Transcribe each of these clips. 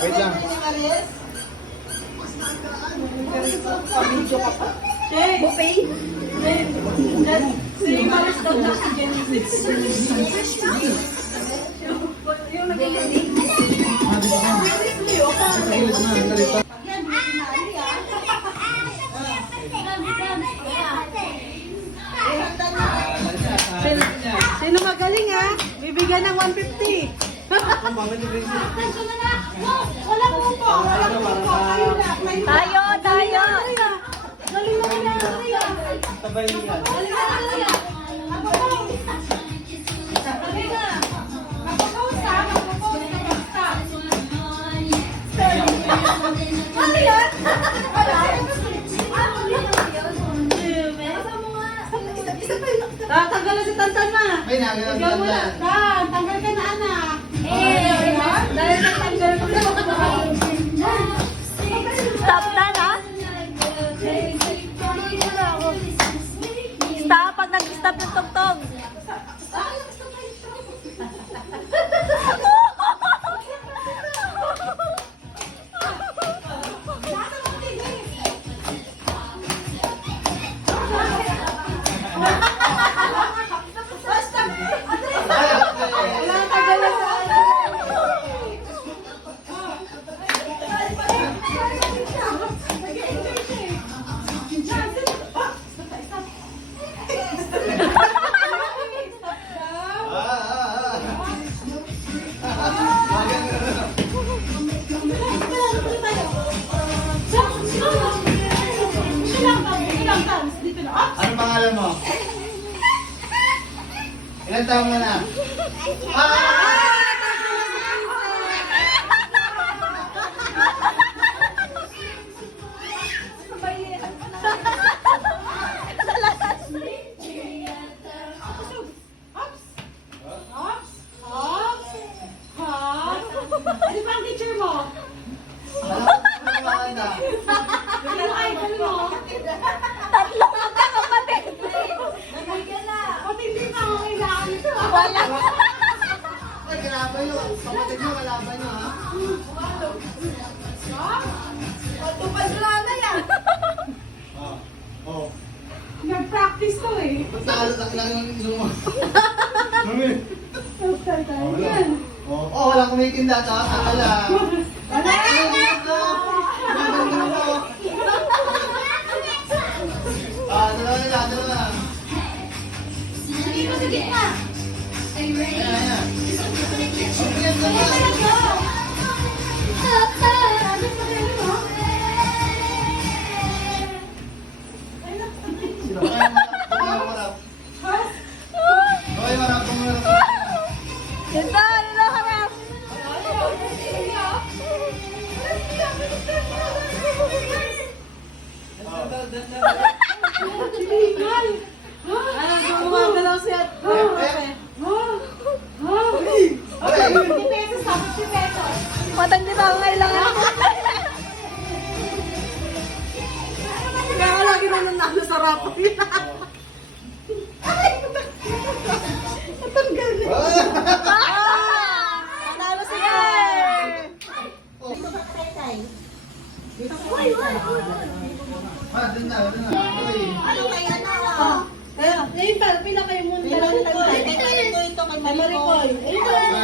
Wait lang. Buffet. Si Maris daw na si Genesis. Yung nag-iinig. Sino magaling ha? Bibigyan ng 150. Wala po po. Tayo, tayo. Tabay niya. Tanggalan si Tantan na. Ay, nagagawin Ikaw muna. lang. Tanggal ka na anak. Dahil natanggal ko na. Stop na, no? Stop pag nag-stop yung tugtog. Ano pangalan mo? Ilan taon mo na? Ano ba ang teacher mo? Ano idol mo? Tatlo magkakapatid. Pati hindi pa ako kailangan ito. Wala. Ay, kalaban nyo. Kapatid nyo, kalaban nyo, ha? Tupadla na yan. Oh. Nag-practice to eh. Ba't nakalak lang yung ilong mo? Mami. Yan. Oh, wala kumikinda. Saka lang. Wala! Dalawa nila, dalawa. Sige mo sa gitna. Ayan, ayan. Okay, dalawa. Sino? Okay, marap. Okay, marap. Ito, ano harap? Gumagalaw siya. Okay, 50 pesos ha, 50 pesos. Matandi ba ang kailangan ako? Kaya ka lagi naman nalo sa rapat. Natanggal na. Panalo siya Dun na. Okay. Pila kayo muna. Kay Maricoy.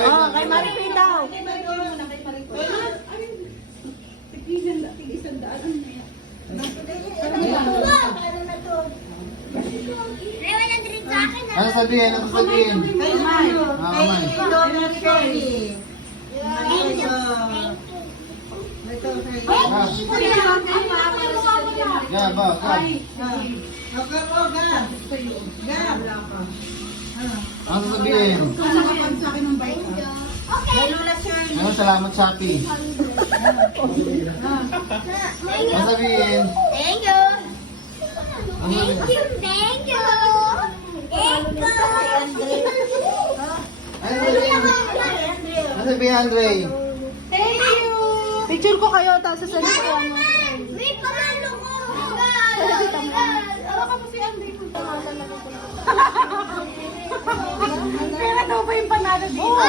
Oh, kay Maripin daw. Kay Maricoy muna, kay Maricoy. Tigilan na, tig-isang daan. Ano sabihin? Ano sabihin? Kay Mai. Kamay. Yan ba? Ano sabihin? Ano salamat Shopee? Ano sabihin? Thank you. Ano sabihin? Thank you. Thank you. Ano sabihin Andre? Thank you. Picture ko kayo, tapos sasabihin ko ano. May pamalo ko. Pero ano ba yung panalo dito?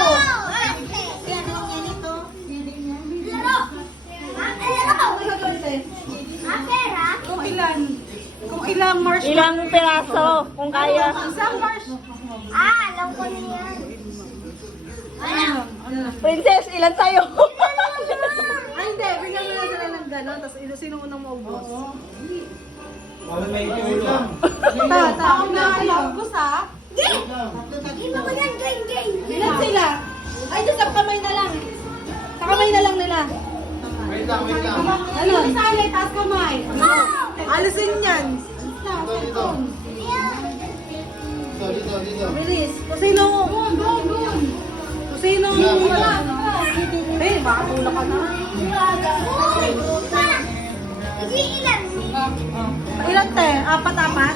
Kung ilan? Kung ilang marshmallow? Ilang piraso, kung kaya. Isang marshmallow. Alam ko na yan. Ano? Princess, ilan tayo? Ay, hindi. Bigyan mo lang sila ng gano'n. Tapos sino unang maubos? Wala may ulo. Taong na kayo. Ubus ha? Iba ko yan, gang. Ilan sila? Ay, sa kamay na lang. Sa kamay na lang nila. Wait lang, wait lang. Ano? Isali, taas kamay. Alisin yan. Dito, dito. Dito. Bilis. Kung sino mo. Doon. Kung sino mo. Eh, baka tulak ka na. Hindi ilan. Ilan te? Apat-apat?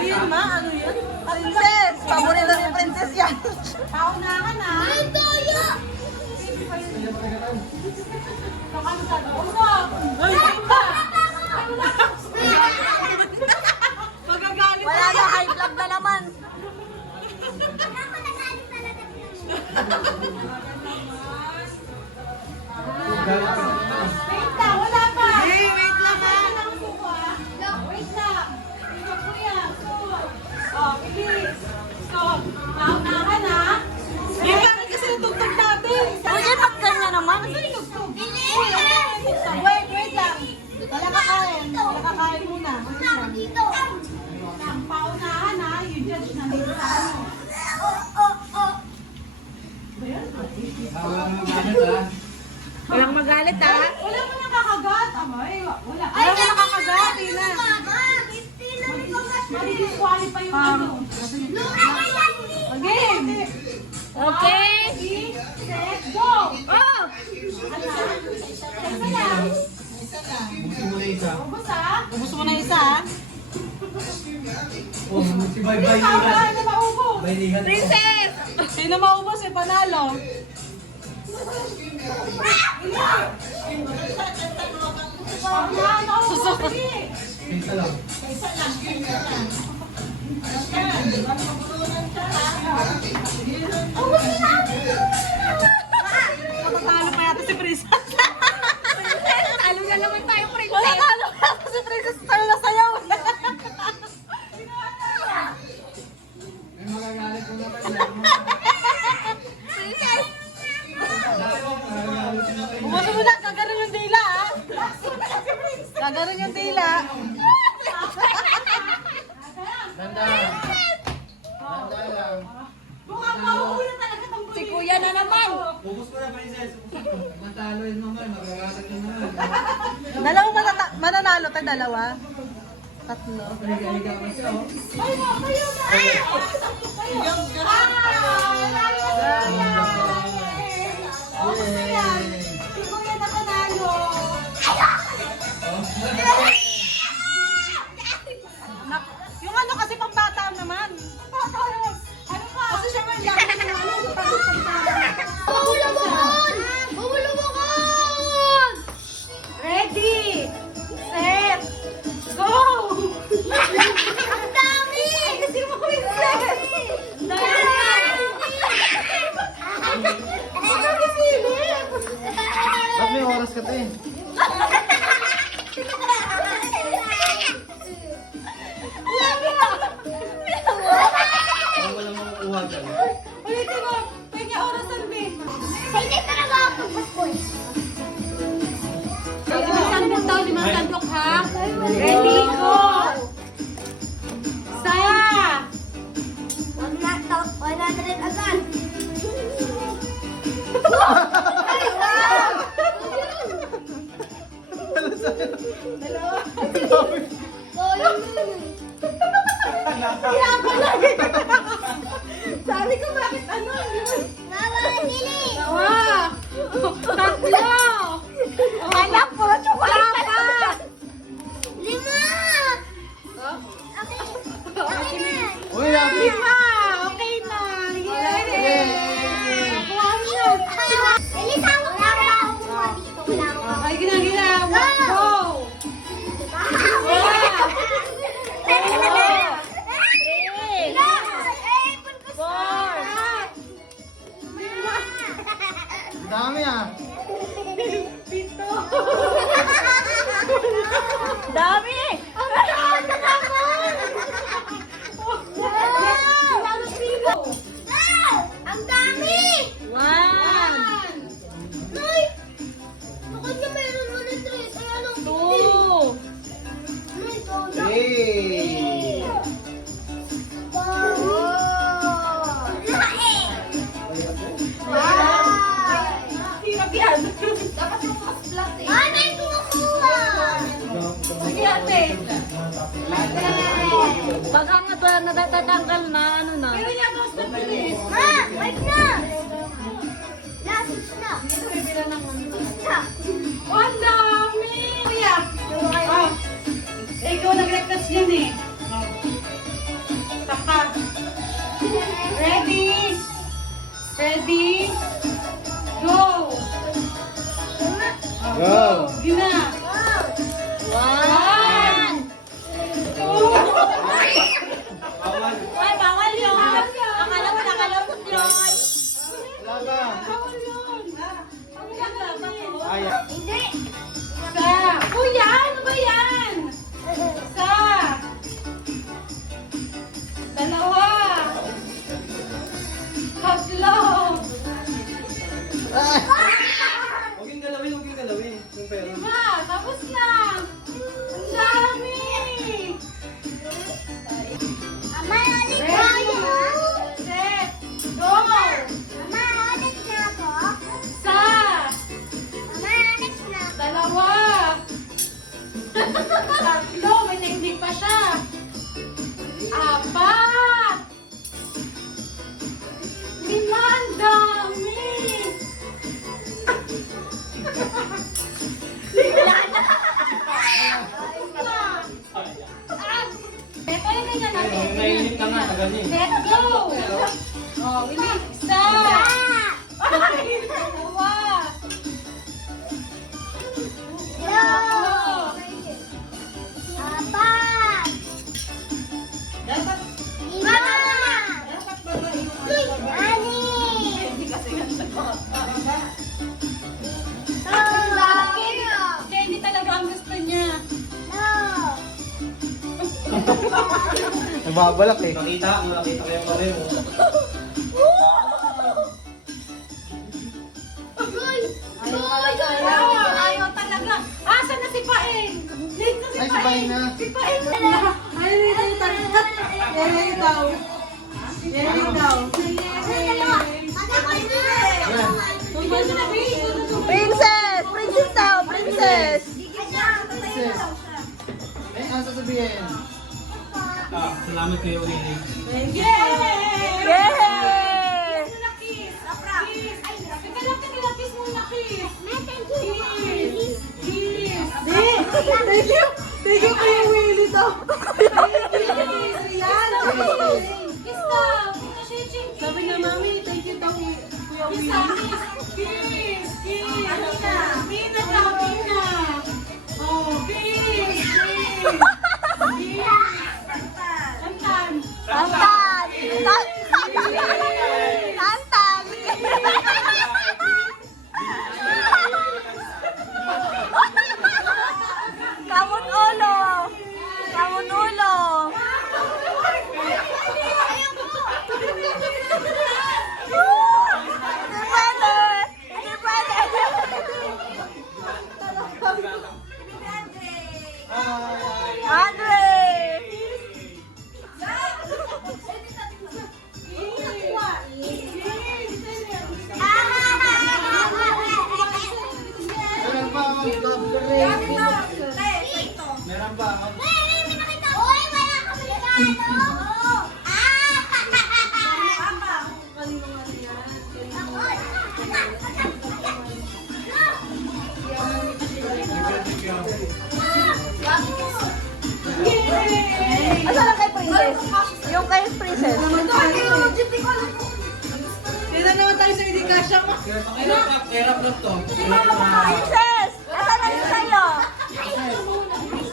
Yun ma, ano yun? Princess! Paborito ni Princess yan. Paunahan na. Ay, toyo. Ay, iba. Magagalit Wala na, high blood na naman. Wait lang, wala pa. Hey, wait lang ha. Wait lang. Ito po yan. Oh, bilis. Stop. Paunahan ha. Eh, bakit kasi natugtog natin? Uy, ba't ganyan naman? Wait lang. Wala kakain muna. Dito. Paunahan ha. You judge na dito sa ano. Walang magalit ha? Wala mo nakakagat. Amay, wala. Wala mo nakakagat, Tina. Madi-disqualify yung ano. Game. Okay. Set, go. Oh! Isa lang. Busi mo na isa. Ubus ha. Ubus mo na isa ha. Oh, si Bay Ikaw na maubos. Baylihan. Princess! Sino maubos eh, panalo. Susok. Isa lang. Matatalo pa yata si Princess. Talo na naman tayo, Princess. Wala talo pa yata si Princess. Tayo na sayaw. May magagalit ko naman. Princess! Ubusin mo na, gagarin yung dila ha. Gagarin yung dila. Ganda. Ganda lang. Mukhang mahuhula talaga tong Si Kuya na naman. Ubus mo na, princess. Matalo yun naman. Magagalit yun naman. Dalawang mananalo tayo, dalawa. Tatlo. Higa-higa ka siya, oh. Yung ano kasi pang bata naman. Ano ka? Kasi siya nga lang. Ready! Set! Go! Ang dami! Kasi mo princess! Ba't may oras ka, te? Parang walang makukuha dyan. Ulitin mo! Pwede orasan, babe. Hindi talaga ako pagpapoy. Sandok daw, limang sandok ha? Ready, go! Sa! 100 agad. Sabi ko bakit ano? Mama, dili. Dalawa! Tatlo! Anak po, chocolate na Apat! 5. Okay. Okay na. Uy, Rabi! Lima! Okay na! Yay! One! Elisa, wala ka makukuha dito. Wala ka Okay, gina! Go! Pero Pag angat wala natatatanggal na ano na. Pero niya mo sa bilis. Ma, wait na! Last na. Oh, ang dami! Kuya! Oh. Ikaw nag-request yan eh. Oh. Saka. Ready? Ready? Go! Go! Di na. One! Two! Bawal. Ay, bawal yun. Akala mo nakalusot yun. Wala ba? Bawal yun. Ay, Hindi. Sa! Kuya, ano ba yan? Sa! Dalawa! Tatlo! huwag yung galawin, huwag yung galawin. Yung pera. Lima! Tapos na! Ang dami! Ama, ulit Ready? tayo. Set! Go! Ama, ulit na ako. Sa! Ama, ulit na ako. Dalawa! Tatlo! May technique pa siya! Apat! Lima! Ang dami! Mainit na nga, tagal niya. Let's go! Oh, bilis! Isa! Ay! Dalawa! Tatlo! Apat. Dapat, Lima. dapat ba ba yung Anim. Hindi kasi ganda ko. Lagi. Kaya hindi talaga ang gusto niya. Nababalak eh. Nakita ko yung pareho. Ayaw talaga. Asa na si Paeng? Late na si Ay, si Paeng. Paeng na. Si Paeng na. Ay, dito. Yan daw. Yan daw. Princess! Princess daw! Princess! Eh, ano sasabihin? Salamat kayo, Willie. Yay! Yay! Muna kiss. Kiss. Ay, teka lang, kiss muna, kiss. Kiss. Kiss. Thank you Kuya Willie daw. Yan. Kiss daw. Ito siya yung chin. Sabi niya, Mami, thank you daw Kuya Kiss. Willie. Kiss. Kiss. Mina daw, Mina. Oh, kiss. Kiss. Kiss. Tantan. Tantan! Tantan! Kamon ulo! Kamon ulo! Hindi pwede! Hindi pwede! Andre! Meron pa akong double. Meron pa akong... Uy, wala kami regalo. Asan ang kay Princess? Yung kay Princess. Dito naman tayo sa hindi kasya mo. Hirap lang to. Princess! Asan na yung sa'yo?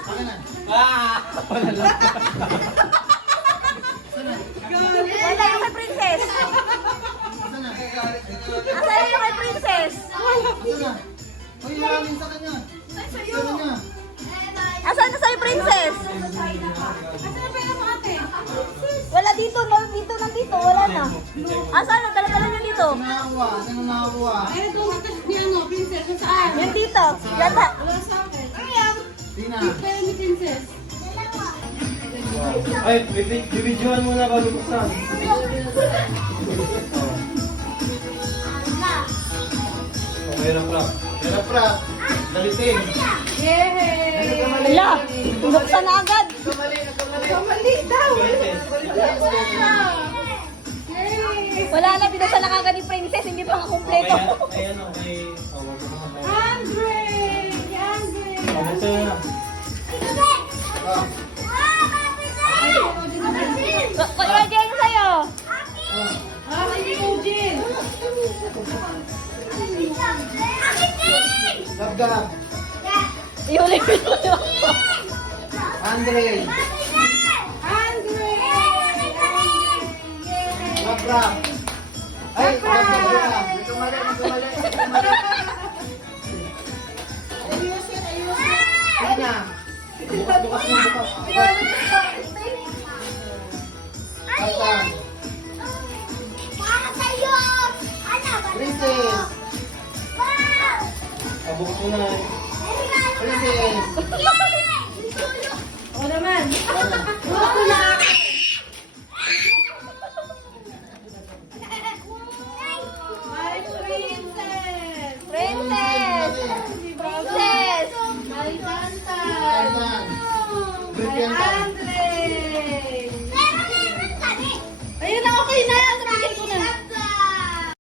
Akin na. Ah! Wala lang. Wala yung kay Princess. Asan na? Asan yung kay Princess? Asan na? Uy, maraming sa kanya. Sa kanya. Asan na sa'yo, Princess? Kasi na pera mo ate. Wala dito, dito nandito, wala na. Asan na? Dala-dala niyo dito. Nakakuha. Sino nakakuha? Ay, ito ang ni ano, princess. Saan? Yung dito. Yata. Wala sa akin. Tina. Pera ni princess. Ay, bibidyoan mo na bago buksan. Meron rap. Dalitin. Yay! Hala, binuksan na agad. Nagkamali, nagkamali. Mali daw! Wala na, binuksan na agad ni Princess, hindi pa nga kumpleto. Ayan, okay. Andre! Andre! Ah, Pwede yung sa'yo. Ah, si Eugene! Gab-gab. Ihuli ko yung Andre. Andre! Rap-rap. Ay, gab-gab. Nagkamali, nagkamali. Nagkamali. Sige na. Bukas mo, bukas. Tatang. Para sa'yo! Ano ba? Princess. Wow! Pabukas mo na. Princess. O naman! My princess! Princess! Princess! My Tantan! Tatang. My Gripian ka. Andre!